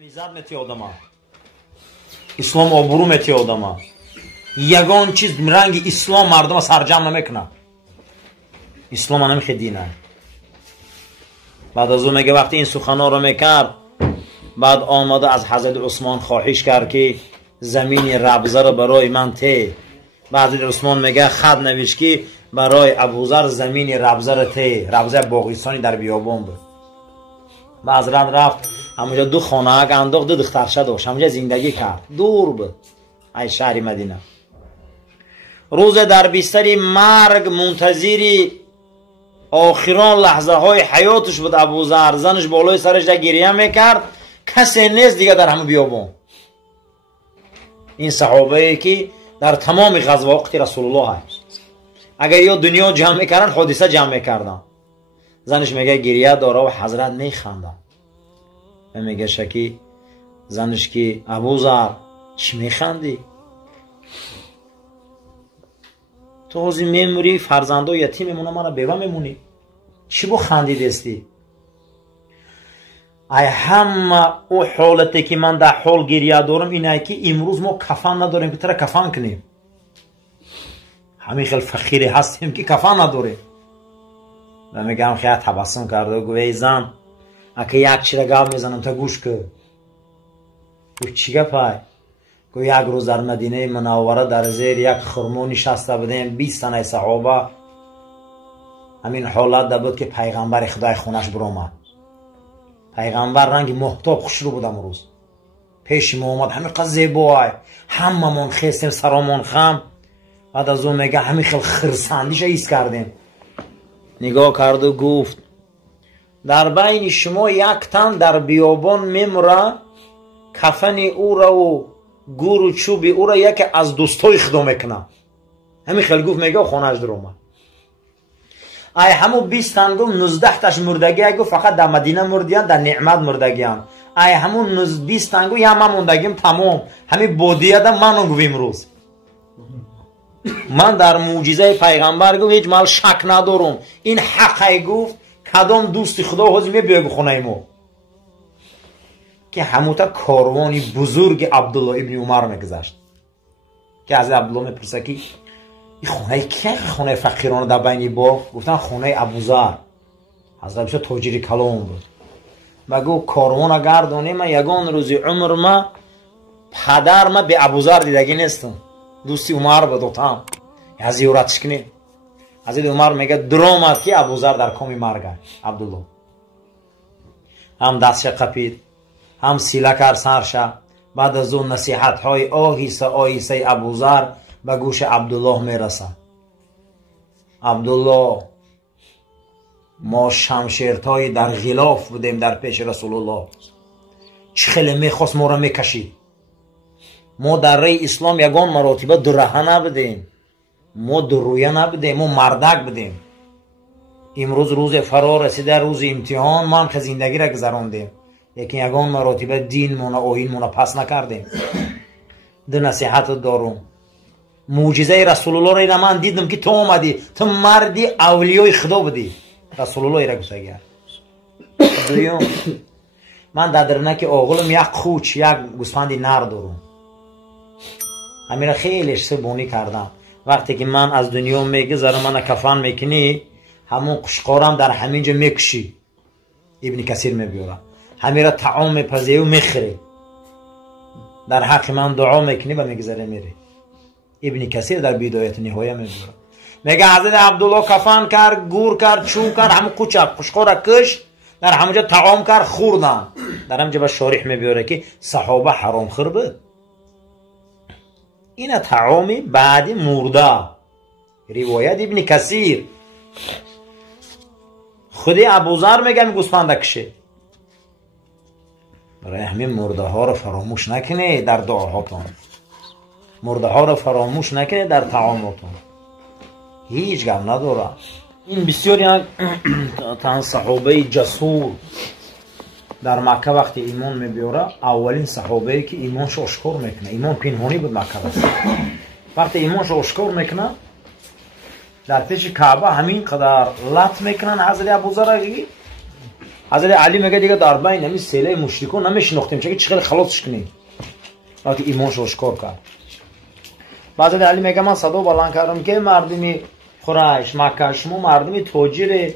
عزت میتی آدما اسلام آبرو میتی آدما یگان چیز رنگ اسلام مردم سرجم نمیکنه اسلام نمیخه دینه بعد از اون میگه وقتی این سخنا رو میکرد بعد آمده از حضرت عثمان خواهش کرد که زمین ربزه رو برای من ته بعد عثمان میگه خط نوشت که برای ابوذر زمین ربزه رو ته ربزه باغستانی در بیابان بود بعد رفت همونجا دو خانه انداخت دو دخترشه داشت همونجا زندگی کرد دور بود ای شهر مدینه روز در بستر مرگ منتظری آخران لحظه های حیاتش بود ابوذر زنش بالای سرش در گریه میکرد کسی نیست دیگه در همه بیابان این صحابه که در تمام غزوات رسول الله هست اگر یا دنیا جمع میکردن حادثه جمع میکردن زنش میگه گریه داره و حضرت میخنده میگه شکی زنش که ابوذر چی میخندی تو حاضی میموری فرزنده و یتیم میمونه من بیوه میمونی چی با خندی دستی ای همه او حالتی که من در حال گریه دارم اینه که امروز ما کفن نداریم که تره کفن کنیم همین خیلی فخیری هستیم که کفن نداریم و میگم خیلی تبسم کرده و گوی زن اگه یک چی را گاب میزنم تا گوش که گوش چی گفت گوی یک روز در مدینه منوره در زیر یک خرمو نشسته بودیم 20 تنه صحابه همین حالت ده بود که پیغمبر خدای خونش برآمد پیغمبر رنگ محتاب خوشرو بود امروز پیش ما اومد همین قد زیبای همه من خیستیم سرامون خم بعد از اون میگه همین خیلی خرسندیش ایست کردیم نگاه کرد و گفت در بین شما یک تن در بیابان میمره کفن او را و گور و چوب او را یکی از دوستای خدا میکنه همین خیلی گفت میگه خونش در اومد ای همو 20 تن گفت 19 تاش مردگی گفت فقط در مدینه مردیان در نعمت مردگیان ای همو 20 تن گفت یا من مردگیم تمام همین بودیه ده منو گفت امروز من در معجزه پیغمبر گفت هیچ مال شک ندارم این حقی گفت کدام دوست خدا حاضر میبیه خونه ما که هموتا کاروانی بزرگ عبدالله ابن عمر میگذشت که از عبدالله میپرسه که این خونه که خونه فقیرانه در بین باغ گفتن خونه ابوذر حضرت بشه تاجر کلام بود بگو کاروان گردانه من یگان روزی عمر ما پدر ما به ابوذر دیدگی نیستم دوستی عمر بدوتم از زیارتش کنی حضرت عمر میگه درآمد که ابوذر در کام مرگ عبدالله هم دستش قپید هم سیله کرد سرشه بعد از اون نصیحت های آهسته آهسته ابوذر به گوش عبدالله میرسه عبدالله ما شمشیرتای در غلاف بودیم در پیش رسول الله چه خیلی میخواست ما را میکشید ما در رای اسلام یگان مراتبه درهه نبودیم ما درویه نبودیم ما مردک بودیم امروز روز فرا رسیده روز امتحان ما هم که زندگی را گذراندیم لیکن یگان مراتبه دین مونه آیین مونه پس نکردیم دو نصیحت دارم معجزه رسول الله را من دیدم که تو آمدی تو مردی اولیای خدا بودی رسول الله را گوشه دویم من در درنک آغلم یک خوچ یک گوسفندی نر دارم همین را خیلی سبونی کردم وقتی که من از دنیا میگذرم من کفن میکنی همون قشقارم در همینجا میکشی ابن کثیر میبیوره همین را طعام میپزی و میخری در حق من دعا میکنی و میگذره میری ابن کثیر در بدایت نهایه میبیوره میگه حضرت عبدالله کفن کرد گور کرد چوب کرد همون قشقار کشت در همونجا طعام کرد خوردن در همونجا به شارح میبیوره که صحابه حرام خور بود این طعامی بعد مرده روایت ابن کثیر خودی ابوذر میگن گوسفند کشه برای همین مرده ها رو فراموش نکنه در دعاهاتون مرده ها رو فراموش نکنه در طعاماتون هیچ گم نداره این بسیاری تن صحابه جسور در مکه وقتی ایمان میبیاره اولین صحابه که ایمانش آشکار میکنه ایمان پنهانی بود مکه وقتی ایمانش آشکار میکنه در پیش کعبه همین قدر لط میکنن حضرت ابوذر حضرت علی میگه دیگه در بین همین سیله مشرکون نمیشناختیم چه خیلی خلاصش کنیم، وقتی ایمانش آشکار کرد. حضرت علی میگه من صدا بلند کردم که مردمی قریش مکه شما مردمی تاجر،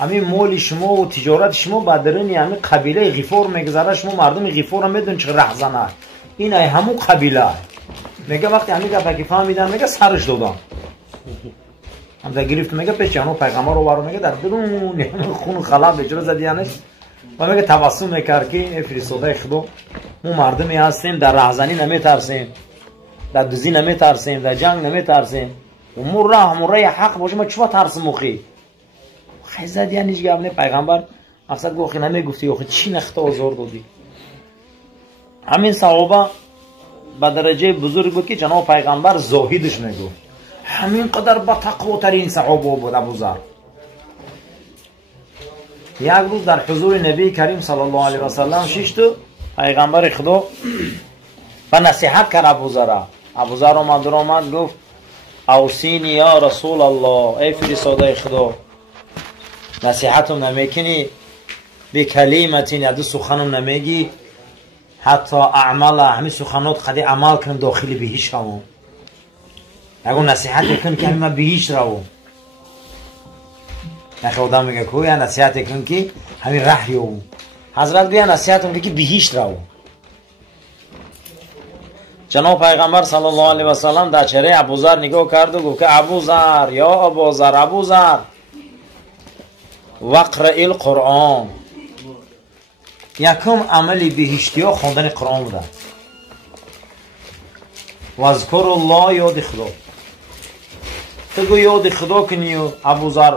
همین مال شما و تجارت شما بدرنی همین قبیله غفار میگذره، شما مردم غفار هم میدون چه رهزنه، این همون قبیله. میگه وقتی همین گفت که فهمیدم میگه سرش دادم هم در گرفت، میگه پیش جانو پیغمبر رو بارو، میگه در درون خون خلاب بجرا زدیانش و میگه تبسم میکرد که فرستاده خدا ما مردمی هستیم در رهزنی نمیترسیم، در دوزی نمیترسیم، در جنگ نمیترسیم و مرای حق باشه ما چوا ترس مخی خیزد یعنی چی گفت پیغمبر مقصد گفت نمیگفتی آخه چی نخته آزار دادی. همین صحابه به درجه بزرگ بود که جناب پیغمبر زاهدش میگفت، همین قدر با تقوا ترین صحابه بود ابوذر. یک روز در حضور نبی کریم صلی الله علیه و سلم شیشت پیغمبر خدا و نصیحت کرد ابوذر. ابوذر اومد گفت اوصینی یا رسول الله، ای فرستاده خدا نصیحتم نمیکنی به کلمتی یاد سخنم نمیگی حتی اعمال همین سخنات قد عمل کنم داخل بهش شوم، اگه نصیحت کن که من بهش رو نخ آدم میگه کوی نصیحت کن که همین راه یو حضرت بیا نصیحت کن که بهش رو. جناب پیغمبر صلی الله علیه و سلم در چهره ابوذر نگاه کرد و گفت که ابوذر یا ابوذر وقرأ القرآن، یکم عملی بهشتی ها خواندن قرآن بوده. واذکر الله، یاد خدا. تو یاد خدا کنی و ابوذر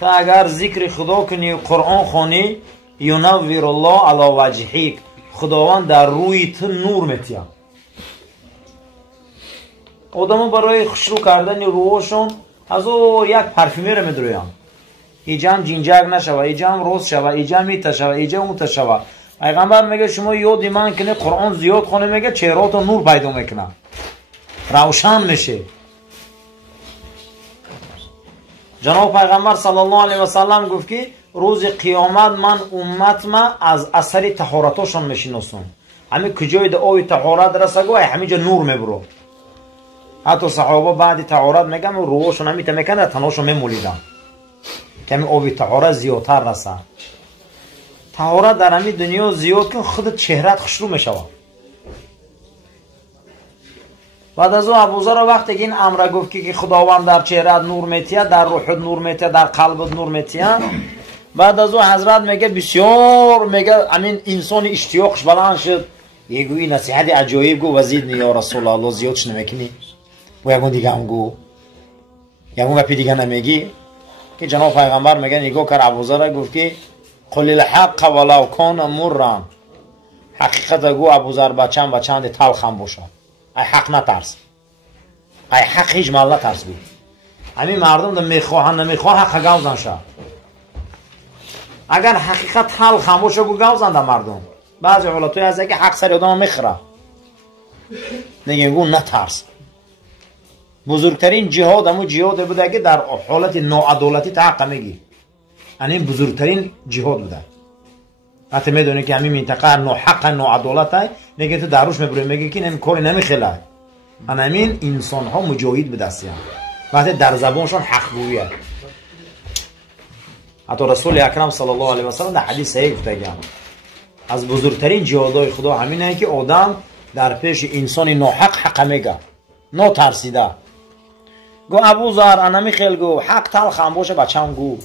تو اگر ذکر خدا کنی و قرآن خوانی ینور الله علی وجهک، خداوند در روی تو نور میتیه. آدمو برای خوشرو کردن روشون از او یک پرفیومر میدرویم، ایجام جینجاگ نشوه، ایجام روز شوه، ایجام میت شوه، ایجام اون شوه. پیغمبر میگه شما یاد ایمان کنه قرآن زیاد خونه، میگه چهرهاتون نور پیدا میکنه، روشن میشه. جناب پیغمبر صلی الله علیه و سلم گفت که روز قیامت من امت ما از اثر طهارتاشون میشناسم، همین کجای ده آی طهارت رسگو همینجا نور میبرو. حتی صحابه بعد طهارت میگم روشون همیته میکنه تناشون میمولیدن کمی آبی طهارت زیادتر رسن. طهارت در همین دنیا زیاد کن خودت چهرت خوشرو میشوه. بعد از او ابوذر وقتی که این امر گفت که خداوند در چهرت نور میتیه، در روحت نور میتیه، در قلبت نور میتیه، بعد از او حضرت میگه بسیار میگه همین انسان اشتیاقش بلند شد، یگوی نصیحت عجایب گو وزیدنی یا رسول الله، زیادش نمیکنی و یگون دیگه هم گو، یگون گپی دیگه نمیگی. که جناب پیغمبر میگه نگاه کر ابوذر گفت که قل الحق ولو کان مرا، حقیقت گو ابوذر بچند تلخ هم باشه، ای حق نترس، ای حق هیچ مال نترس بی. همین مردم ده میخواهن نمیخواه حق گوزن شد، اگر حقیقت تلخ هم باشه گو گوزن ده مردم. بعضی حالتوی هست که حق سر آدم میخوره، نگه گو نترس. بزرگترین جهاد همون جهاد بوده که در حالت ناعدالتی حق میگی، یعنی بزرگترین جهاد بوده. حتی میدونی که همین منطقه ناحق ناعدالت های نگه تو در روش میبره میگه که این کاری نمیخیله، همین انسان ها مجاهد به دستی هم وقتی در زبانشان حق گویه. حتی رسول اکرم صلی الله علیه و سلم در حدیث صحیح گفته از بزرگترین جهادهای خدا همینه که آدم در پیش انسان ناحق حق میگه، نترسیده. گو ابوذر انا میخیل گو حق تلخ هم باشه بچم گو.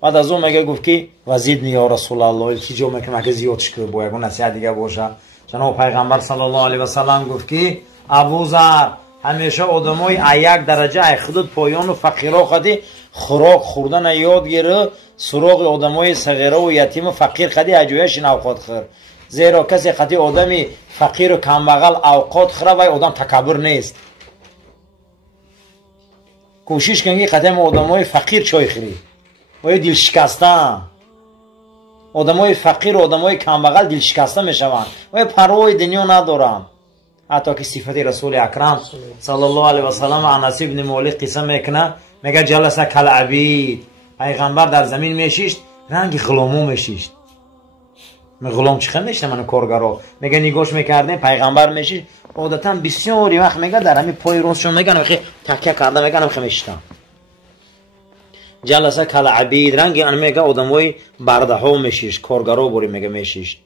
بعد از اون میگه گفت که وزیدنی یا رسول الله، کی جو میگه مگه زیادش که باید نصیحت دیگه باشه. جناب پیغمبر صلی الله علیه و سلم گفت که ابوذر همیشه آدمای یک درجه خودت پایان و فقیرا خودی خوراک خوردن یاد گیره، سراغ آدمای صغیره و یتیم و فقیر خودی اجویش این اوقات خور. زیرا کسی خودی آدمی فقیر و کمبغل اوقات خوره و آدم تکبر نیست. کوشش کنی قدم آدمای فقیر چای خری و دل شکستن، آدمای فقیر و آدمای کمبغل دل شکسته میشوند و پروای دنیا ندارن. حتی که صفت رسول اکرم صلی الله علیه و سلم انس ابن مالک قسم میکنه، میگه جلسه کل عبید، پیغمبر در زمین میشیشت رنگ غلامو میشیشت، غلام چخه میشه من کارگرا میگه نگاش میکردیم پیغمبر میشی عادتا بسیاری وقت میگه در همین پای راستشون میگن خیلی تکیه کرده میگن خیلی میشتن جلسه کل عبید رنگی ان میگه آدمای برده ها میشیش کارگرا بوری میگه میشیش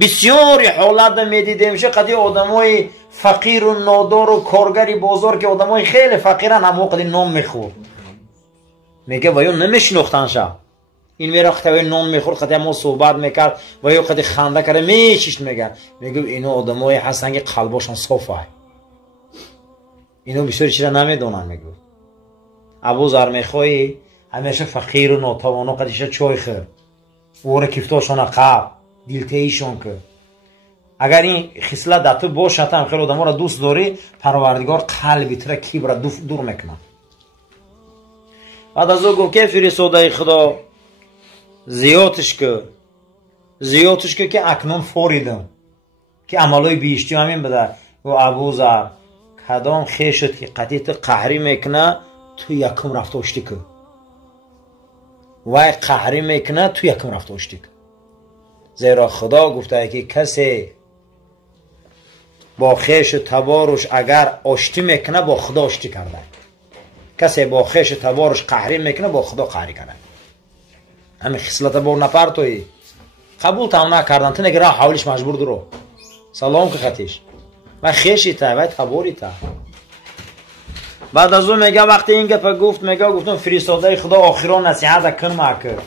بسیاری حالت میدیده میشه قدی آدمای فقیر و نادار و کارگری بازار که آدمای خیلی فقیرن هم وقتی نام میخور میگه و یا نمیشناختن شا این میره خطوی نام میخور خطی ما صحبت میکرد و یا خطی خنده کرده میشیشت میگه میگه اینو آدمای هستن که قلباشان صافه اینو بسیاری چیزا نمیدونن میگه ابو ذر میخوای همیشه فقیر و ناتوان و قدیشه چای خور وره کفتاشون عقب دیلتهیشون که اگر این خصلت در تو باشه هم خیلی آدم ها را دوست داری پروردگار قلبی تره کبر دور میکنه بعد از او گفت که فرستاده خدا زیادش که اکنون فوریدم که عملای بیشتی همین بده و ابو ذر کدام خیشت که قطیت قهری میکنه تو یکم رفت اشتی که وای قهری میکنه تو یکم رفت اشتی که زیرا خدا گفته که کسی با خیش تبارش اگر آشتی میکنه با خدا آشتی کرده کسی با خیش تبارش قهری میکنه با خدا قهری کرده همین خصلت با نفر توی قبول تام نکردن تو نگه راه حولش مجبور درو سلام که خطیش و خیشی تا و تباری تا بعد از اون میگه وقتی این گفت گفتم فرستاده خدا آخران نصیحت کن مکر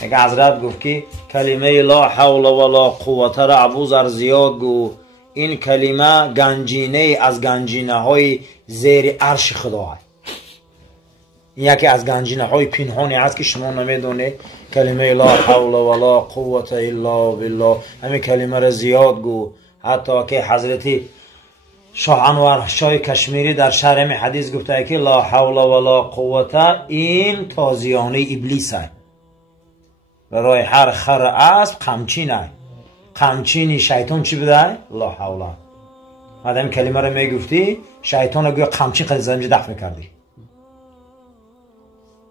میگه حضرت گفت که کلمه لا حول ولا قوت را ابو ذر زیاد گو این کلمه گنجینه از گنجینه های زیر عرش خدا هست این یکی از گنجینه های پنهانی هست که شما نمیدونه کلمه لا حول ولا قوت الا بالله همین کلمه را زیاد گو حتی که حضرت شاه انور شاه کشمیری در شرح حدیث گفته که لا حول ولا قوت این تازیانه ابلیس است برای هر خر اسب قمچین است قمچینی شیطان چی بده لا حول آدم کلمه رو میگفتی شیطان رو گویا قمچین خود زمین دفع میکردی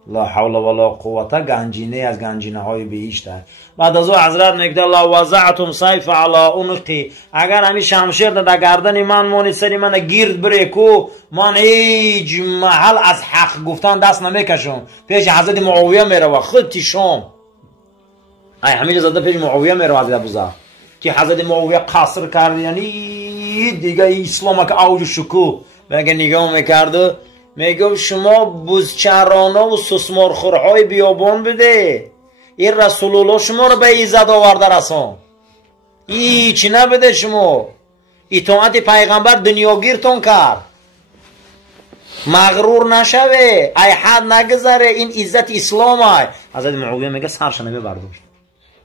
لا حول ولا قوت گنجینه از گنجینه های بیشتر است بعد از او حضرت میگه لا وضعتم سیف علی عنقی اگر همین شمشیر در گردن من مونی سری من گیرد بره کو من هیچ محل از حق گفتن دست نمیکشم پیش حضرت معاویه میره و خودتی شام ای همین زده پیش معاویه میره حضرت ابو ذر که حضرت معاویه قصر کرد یعنی دیگه اسلام که اوج شکوه میگه نگاه میکرد میگه شما بزچرانه و سسمارخورهای بیابان بده این رسول الله شما رو به عزت آورده رسان هیچ نبده شما اطاعت پیغمبر دنیاگیرتون کرد مغرور نشوه ای حد نگذره این عزت اسلام های حضرت معاویه میگه سرش نمی برداشت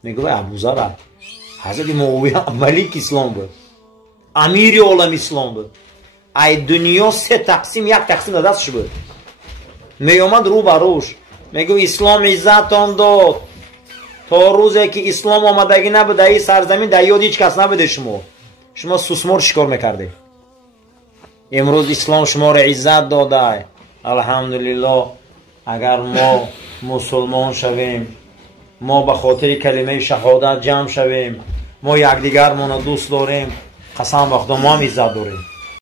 میگه ابو ذر حضرت معاویه ملک اسلام بود امیر عالم اسلام بود ای دنیا سه تقسیم یک تقسیم دستش بود می اومد رو بروش میگه اسلام عزتان داد تا روزی که اسلام آمدگی نبوده این سرزمین در یاد هیچ کس نبوده شما سوسمار شکار میکرده امروز اسلام شما را عزت داده الحمدلله اگر ما مسلمان شویم ما به خاطر کلمه شهادت جمع شویم ما یکدیگر ما دوست داریم قسم به خدا ما هم عزت داریم